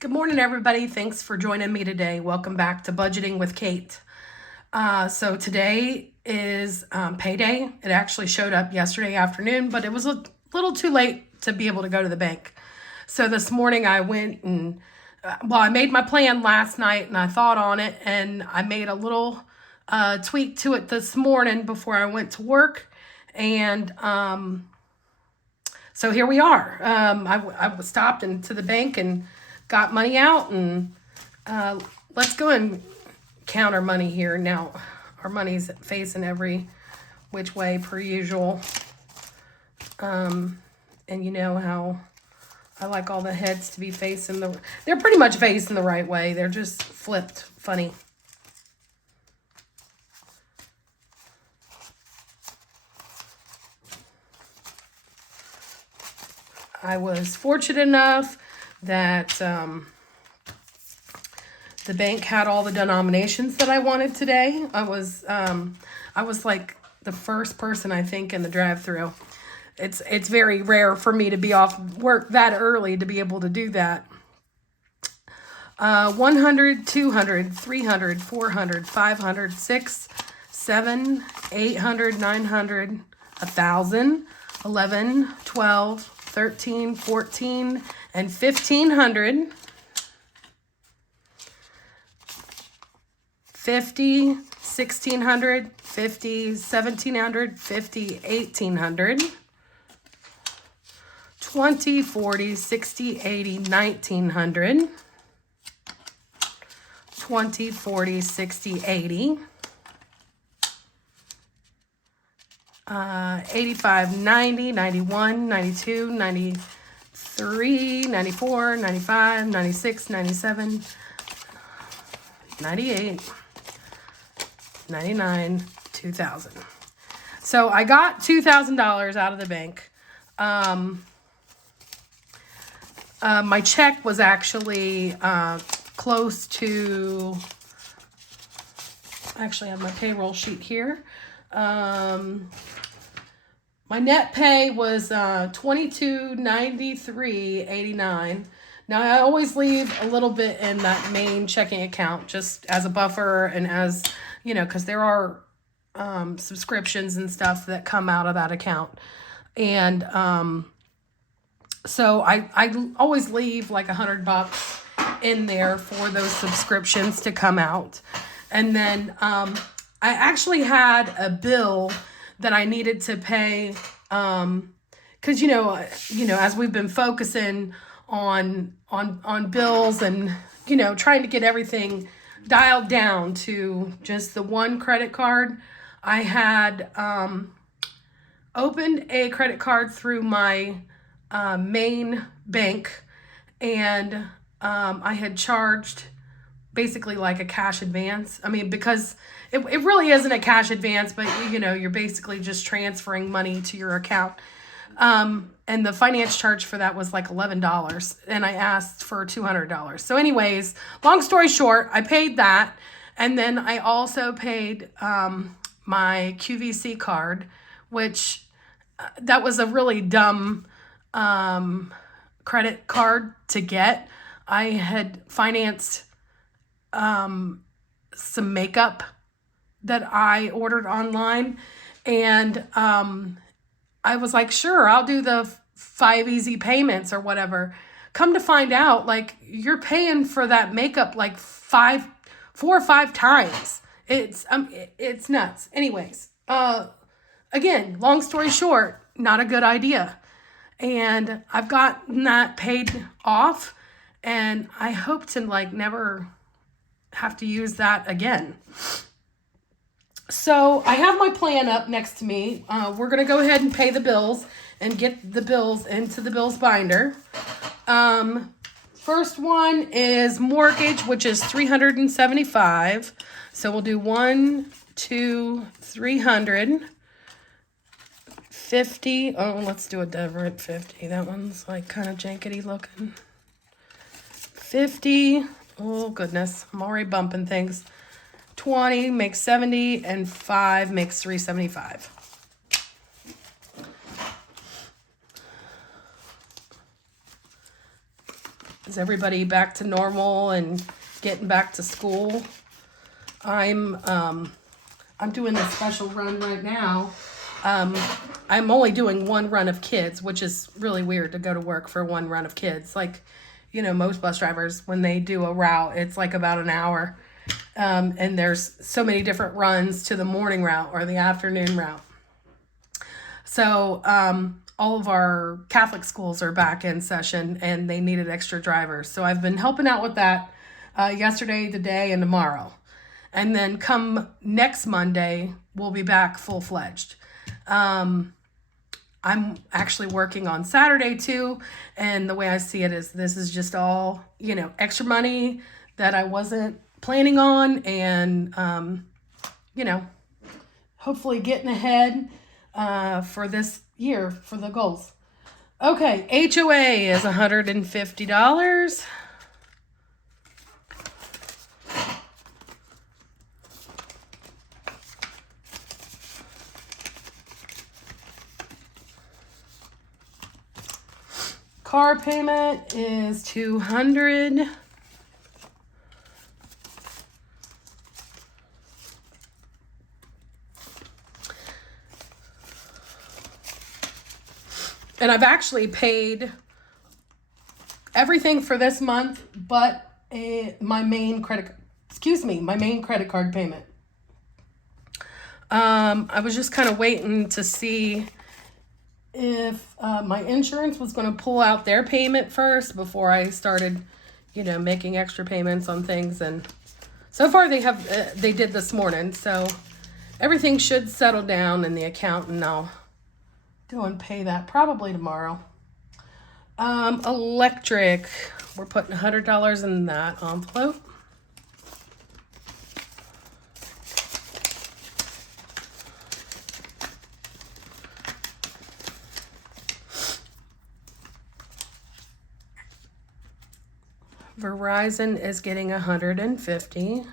Good morning, everybody. Thanks for joining me today. Welcome back to Budgeting with Kate. So today is payday. It actually showed up yesterday afternoon, but it was a little too late to be able to go to the bank. So this morning I went and, I made my plan last night and I thought on it and I made a little tweak to it this morning before I went to work. And so here we are. I stopped into the bank and got money out, and let's go and count our money here. Now, our money's facing every which way per usual. And you know how I like all the heads to be facing they're pretty much facing the right way. They're just flipped funny. I was fortunate enough that the bank had all the denominations that I wanted today. I was like the first person, I think, in the drive-through. It's very rare for me to be off work that early to be able to do that. 100, 200, 300, 400, 500, 6, 7, 800, 900, 1,000, 11, 12, 13, 14, and 1,500. 50, 1,600, 50, 1,700, 50, 1,800, 20, 40, 60, 80, 1,900, 20, 40, 60, 80, 85, 90, 91, 92, 93, 94, 95, 96, 97, 98, 99, 2,000. So I got $2,000 out of the bank. My check was actually close to, actually I have my payroll sheet here. My net pay was $22.93.89. Now I always leave a little bit in that main checking account just as a buffer, and as you know, because there are subscriptions and stuff that come out of that account. And so I always leave like $100 in there for those subscriptions to come out. And then I actually had a bill that I needed to pay because you know as we've been focusing on bills and trying to get everything dialed down to just the one credit card. I had opened a credit card through my main bank, and I had charged basically like a cash advance. I mean, because it really isn't a cash advance, but you're basically just transferring money to your account. And the finance charge for that was like $11, and I asked for $200. So anyways, long story short, I paid that. And then I also paid my QVC card, which that was a really dumb credit card to get. I had financed some makeup that I ordered online, and I was like, sure, I'll do the 5 easy payments or whatever. Come to find out, like, you're paying for that makeup like 4 or 5 times. It's nuts. Anyways, again, long story short, not a good idea. And I've gotten that paid off, and I hope to like never have to use that again. So I have my plan up next to me. We're going to go ahead and pay the bills and get the bills into the bills binder. First one is mortgage, which is $375. So we'll do 1, 2, 300, 50. Oh, let's do a different 50. That one's like kind of jankety looking. 50. Oh, goodness. I'm already bumping things. 20 makes 70, and 5 makes 375. Is everybody back to normal and getting back to school? I'm doing this special run right now. I'm only doing one run of kids, which is really weird to go to work for one run of kids. Like, you know, most bus drivers, when they do a route, it's like about an hour. And there's so many different runs to the morning route or the afternoon route. So all of our Catholic schools are back in session and they needed extra drivers. So I've been helping out with that yesterday, today, and tomorrow. And then come next Monday, we'll be back full-fledged. I'm actually working on Saturday too. And the way I see it is this is just all, you know, extra money that I wasn't planning on. And, you know, hopefully getting ahead for this year for the goals. Okay, HOA is $150. Car payment is $200. And I've actually paid everything for this month, but my main credit card payment. I was just kind of waiting to see if my insurance was going to pull out their payment first before I started, you know, making extra payments on things. And so far they did this morning. So everything should settle down in the account, and I'll go and pay that probably tomorrow. Electric, we're putting $100 in that envelope. Verizon is getting $150.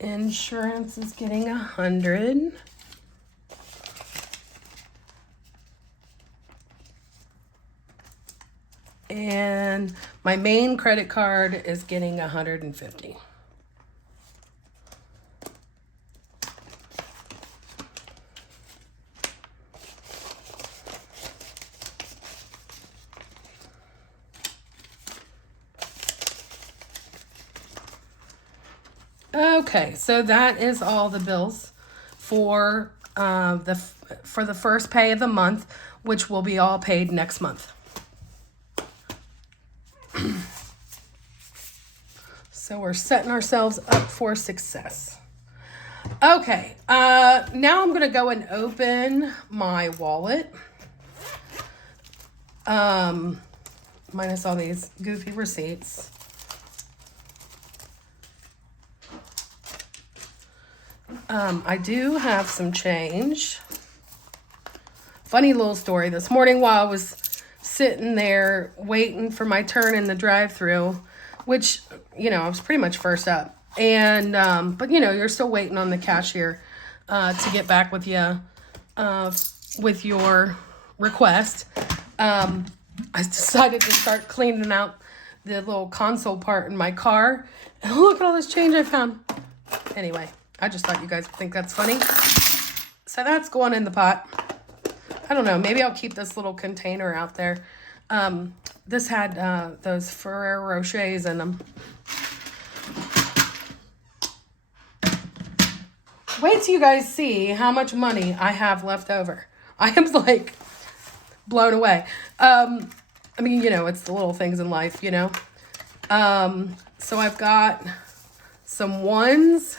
Insurance is getting $100. And my main credit card is getting $150. Okay, so that is all the bills for the first pay of the month, which will be all paid next month. So we're setting ourselves up for success. Okay, now I'm going to go and open my wallet. Minus all these goofy receipts. I do have some change. Funny little story. This morning while I was sitting there waiting for my turn in the drive-thru, which, you know, I was pretty much first up. And, but, you know, you're still waiting on the cashier to get back with you with your request. I decided to start cleaning out the little console part in my car. And look at all this change I found. Anyway, I just thought you guys would think that's funny. So that's going in the pot. I don't know. Maybe I'll keep this little container out there. This had those Ferrero Rochers in them. Wait till you guys see how much money I have left over. I am like blown away. I mean, you know, it's the little things in life, you know. So I've got some ones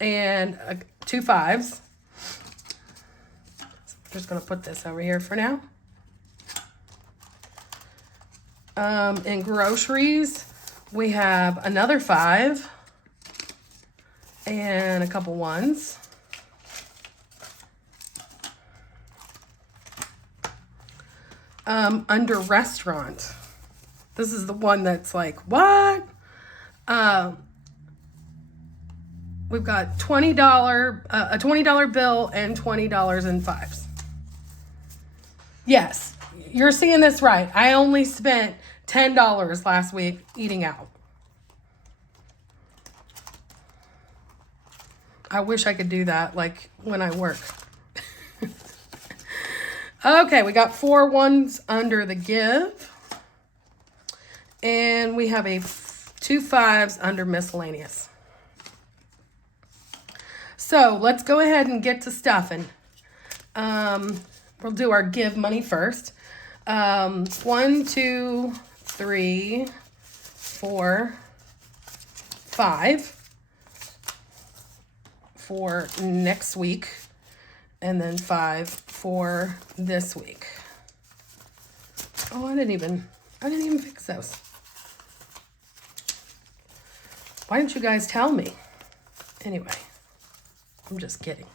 and 2 5s. So I'm just going to put this over here for now. In groceries, we have another 5 and a couple 1s. under restaurant. This is the one that's like, what? We've got a $20 bill and $20 in fives. Yes, you're seeing this right. I only spent $10 last week eating out. I wish I could do that like when I work. Okay, we got 4 ones under the give. And we have 2 5s under miscellaneous. So let's go ahead and get to stuffing. We'll do our give money first. 1, 2, 3, 4, 5 for next week. And then 5 for this week. Oh, I didn't even fix those. Why didn't you guys tell me? Anyway, I'm just kidding.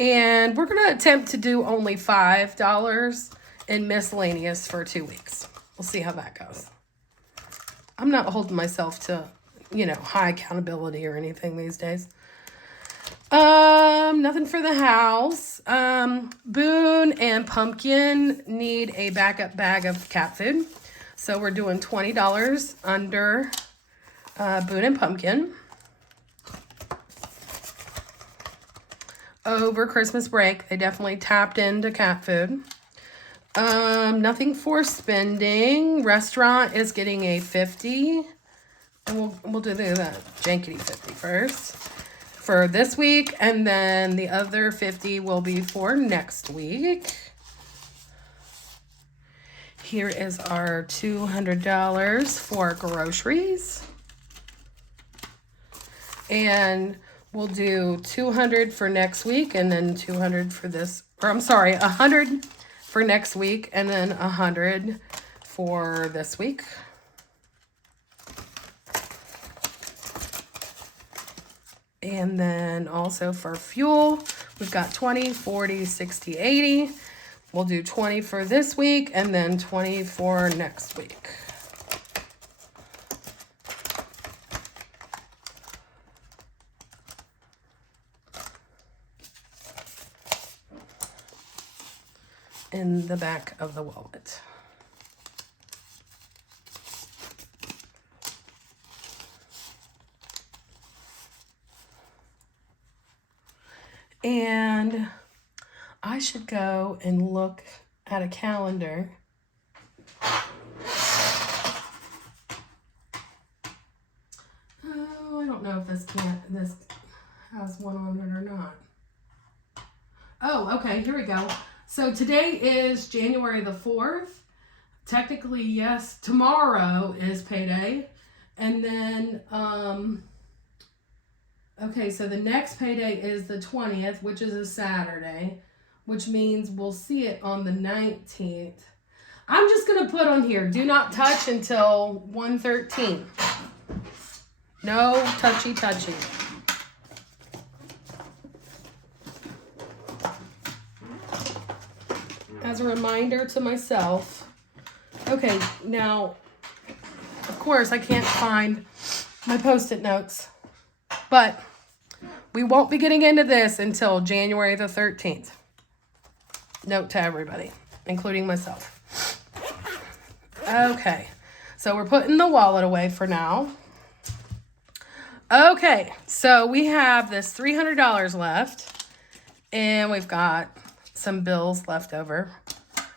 And we're going to attempt to do only $5 in miscellaneous for 2 weeks. We'll see how that goes. I'm not holding myself to, high accountability or anything these days. Nothing for the house. Boone and Pumpkin need a backup bag of cat food. So we're doing $20 under Boone and Pumpkin. Over Christmas break, they definitely tapped into cat food. Nothing for spending. Restaurant is getting a 50. And we'll do the jankety 50 first for this week, and then the other 50 will be for next week. Here is our $200 for groceries. And we'll do $200 for next week and then $200 for this, or I'm sorry, $100 for next week and then $100 for this week. And then also for fuel, we've got 20, 40, 60, 80. We'll do 20 for this week and then 20 for next week. In the back of the wallet. And I should go and look at a calendar. Oh, I don't know if this has one on it or not. Oh, okay, here we go. So today is January the 4th. Technically, yes, tomorrow is payday. And then, okay, so the next payday is the 20th, which is a Saturday, which means we'll see it on the 19th. I'm just going to put on here, do not touch until 1:13. No touchy. As a reminder to myself. Okay, now, of course, I can't find my Post-it notes, but we won't be getting into this until January the 13th. Note to everybody, including myself. Okay, so we're putting the wallet away for now. Okay, so we have this $300 left, and we've got some bills left over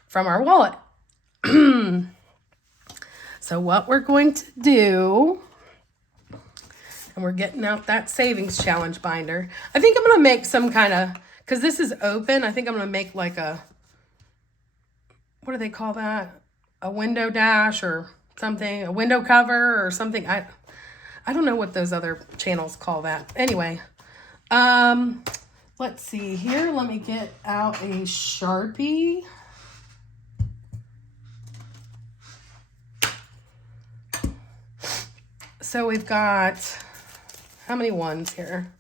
from our wallet. So what we're going to do, and we're getting out that savings challenge binder. I think I'm going to make some kind of, because this is open, I think I'm going to make like a, what do they call that? A window dash or something, a window cover or something. I don't know what those other channels call that. Anyway, let's see here. Let me get out a Sharpie. So we've got, How many ones here?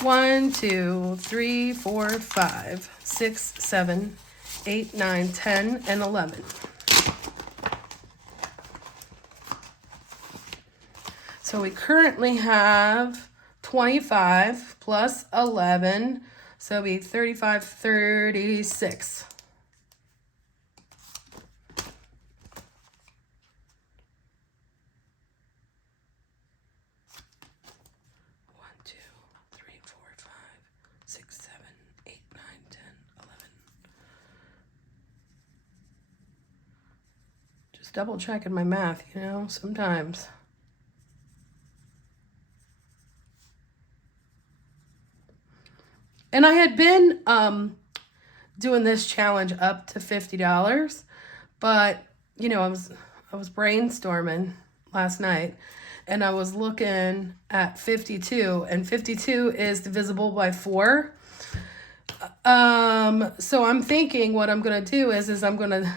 1, 2, 3, 4, 5, 6, 7, 8, 9, 10, and 11. So we currently have 25 plus 11, so it'll be 35, 36. Just double checking my math, you know, sometimes. And I had been doing this challenge up to $50, but you know, I was brainstorming last night and I was looking at 52, and 52 is divisible by 4. So I'm thinking what I'm going to do is I'm going to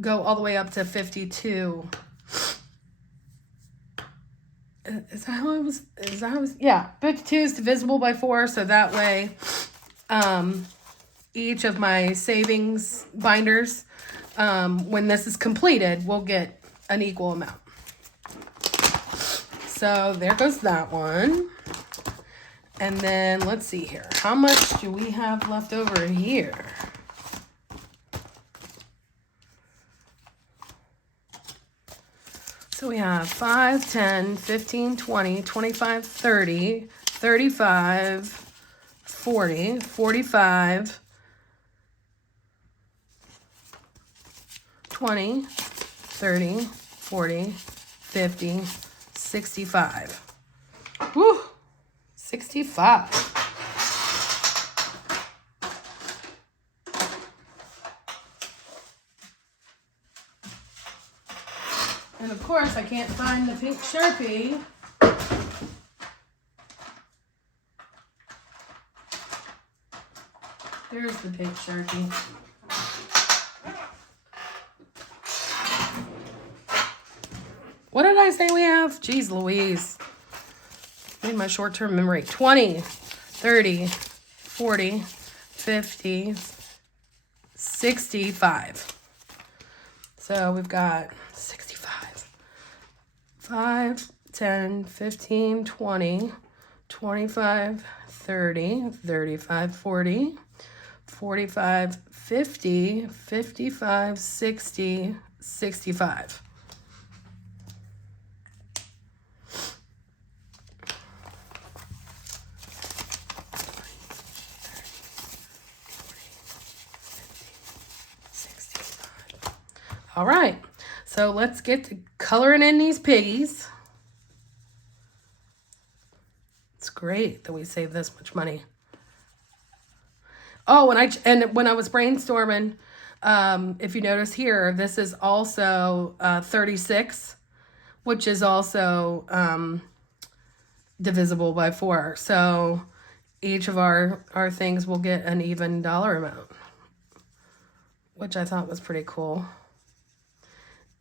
go all the way up to 52. Is that how I was? Yeah, 52 is divisible by 4, so that way each of my savings binders, when this is completed, will get an equal amount. So there goes that one. And then let's see here. How much do we have left over here? So we have 5, 10, 15, 20, 25, 30, 35, 40, 45, 20, 30, 40, 50, 65. Woo! 65. And of course, I can't find the pink Sharpie. There's the pink Sharpie. What did I say we have? Jeez Louise. Made my short-term memory. 20, 30, 40, 50, 65. So we've got 65. 5, 10, 15, 20, 25, 30, 35, 40, 45, 50, 55, 60, 65. All right, so let's get to coloring in these piggies. It's great that we save this much money. Oh, and when I was brainstorming, if you notice here, this is also 36, which is also divisible by 4. So each of our things will get an even dollar amount, which I thought was pretty cool.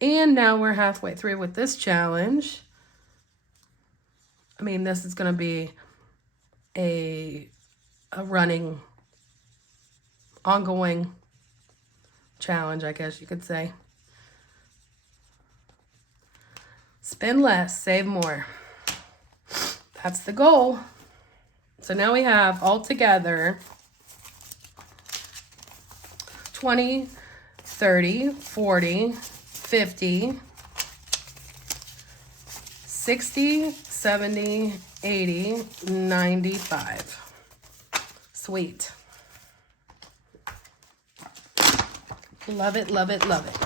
And now we're halfway through with this challenge. I mean, this is going to be a running, ongoing challenge, I guess you could say. Spend less, save more. That's the goal. So now we have altogether 20, 30, 40, 50, 60, 70, 80, 95. Sweet. Love it, love it, love it.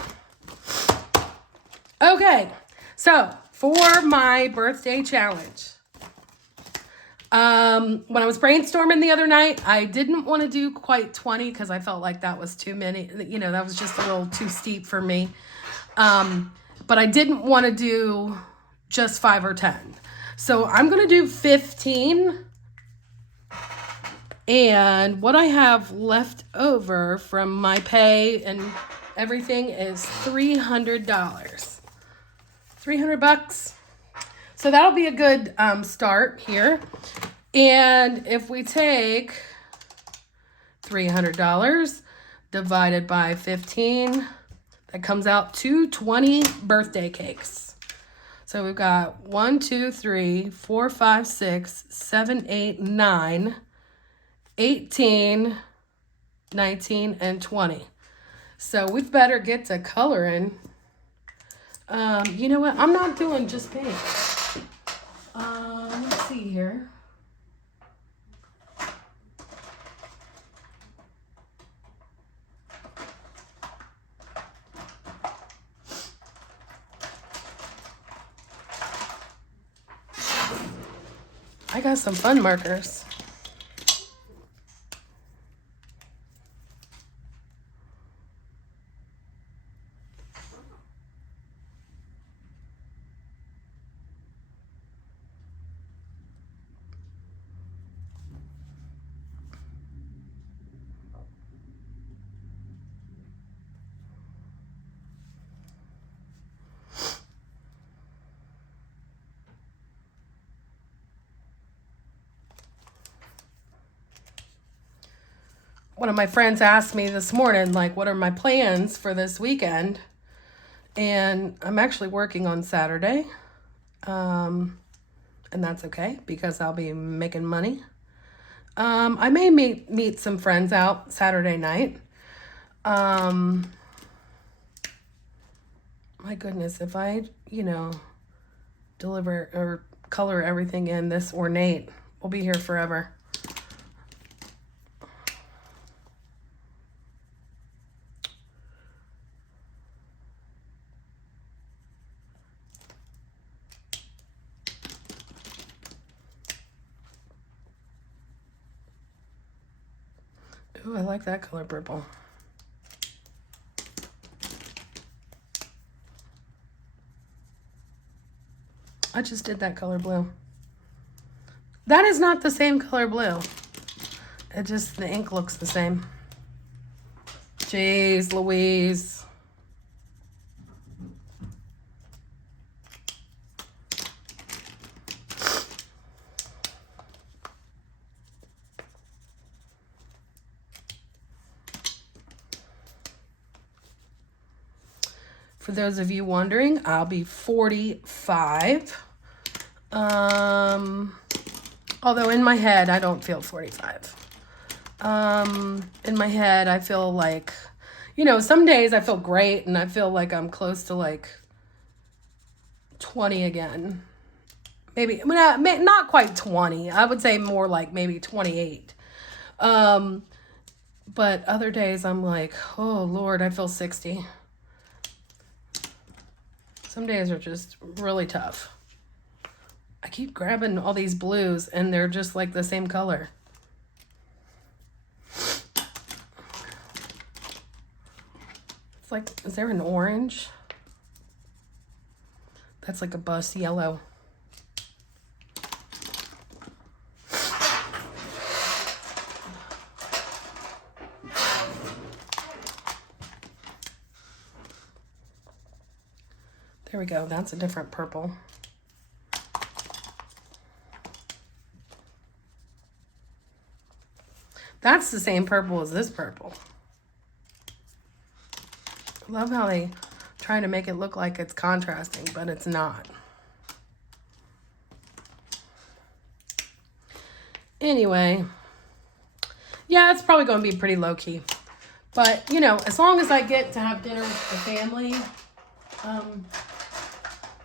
Okay, so for my birthday challenge, when I was brainstorming the other night, I didn't want to do quite 20 because I felt like that was too many. You know, that was just a little too steep for me. But I didn't want to do just 5 or 10. So I'm going to do 15. And what I have left over from my pay and everything is $300. $300. So that'll be a good start here. And if we take $300 divided by 15, that comes out to 20 birthday cakes. So we've got 1, 2, 3, 4, 5, 6, 7, 8, 9, 18, 19, and 20. So we better get to coloring. You know what? I'm not doing just pink. Let's see here. I got some fun markers. One of my friends asked me this morning, like, what are my plans for this weekend? And I'm actually working on Saturday. And that's okay because I'll be making money. I may meet some friends out Saturday night. My goodness, if I, deliver or color everything in this ornate, we'll be here forever. Ooh, I like that color purple. I just did that color blue. That is not the same color blue. It just, the ink looks the same. Jeez Louise. For those of you wondering, I'll be 45. Although in my head, I don't feel 45. In my head, I feel like, some days I feel great and I feel like I'm close to like 20 again. Maybe, not quite 20. I would say more like maybe 28. But other days I'm like, oh Lord, I feel 60. Some days are just really tough. I keep grabbing all these blues and they're just like the same color. It's like, is there an orange? That's like a bust yellow. There we go. That's a different purple. That's the same purple as this purple. I love how they try to make it look like it's contrasting, but it's not. Anyway, yeah, it's probably going to be pretty low-key. But, as long as I get to have dinner with the family,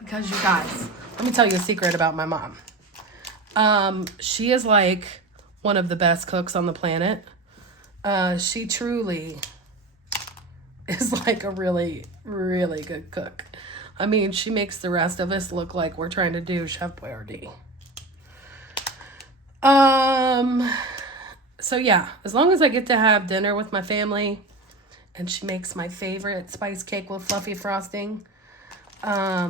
because you guys, let me tell you a secret about my mom. She is like one of the best cooks on the planet. She truly is like a really, really good cook. I mean, she makes the rest of us look like we're trying to do Chef Boyardee. So yeah, as long as I get to have dinner with my family and she makes my favorite spice cake with fluffy frosting, to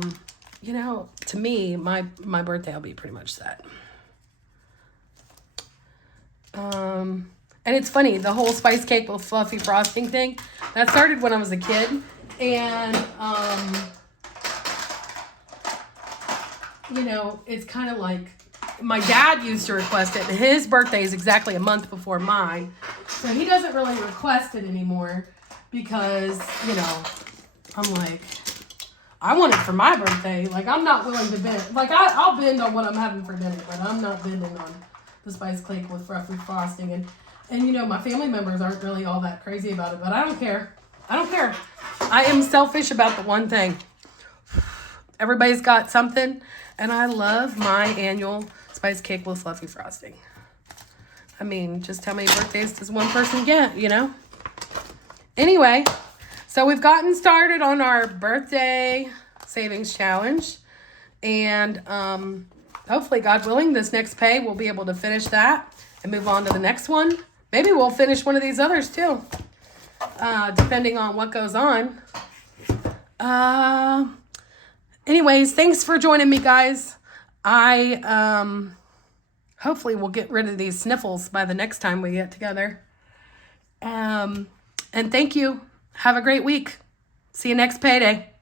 me, my birthday will be pretty much set. And it's funny, the whole spice cake with fluffy frosting thing, that started when I was a kid. And you know, it's kind of like my dad used to request it, and his birthday is exactly a month before mine. So he doesn't really request it anymore because, you know, I'm like, I want it for my birthday. Like, I'm not willing to bend. Like, I'll bend on what I'm having for dinner, but I'm not bending on the spice cake with fluffy frosting. And you know, my family members aren't really all that crazy about it, but I don't care. I don't care. I am selfish about the one thing. Everybody's got something, and I love my annual spice cake with fluffy frosting. I mean, just how many birthdays does one person get, you know? Anyway, so we've gotten started on our birthday savings challenge. And hopefully, God willing, this next pay, we'll be able to finish that and move on to the next one. Maybe we'll finish one of these others too, depending on what goes on. Anyways, thanks for joining me, guys. I hopefully will get rid of these sniffles by the next time we get together. And thank you. Have a great week. See you next payday.